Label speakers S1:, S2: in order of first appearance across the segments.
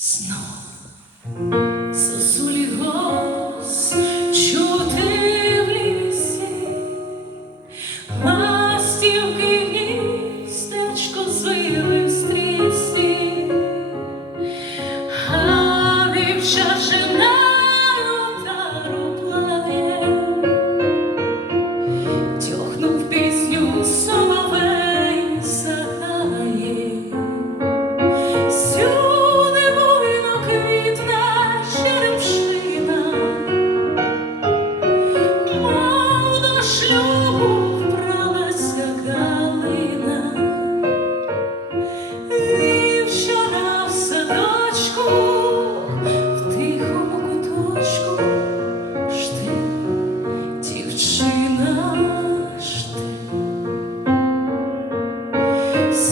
S1: Знов. Сосулі голос чути в лісі, ластівки гністечко звили в стрісі, а вівча жена удару плаве, тьохнув сон.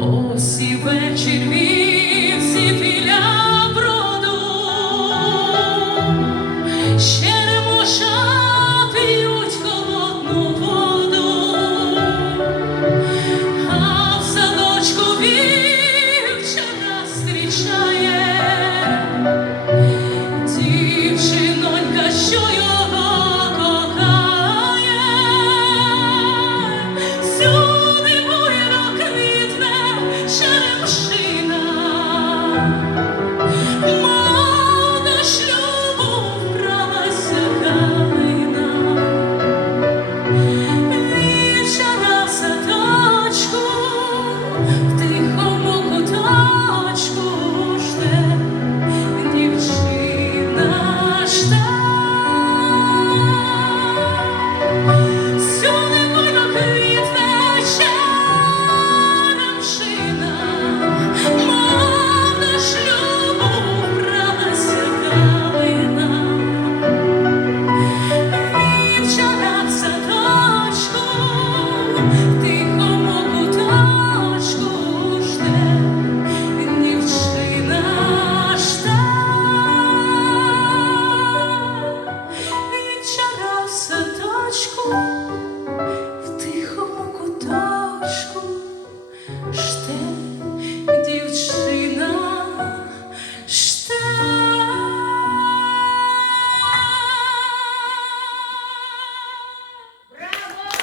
S1: Oh, see when she'd. understand. Bye.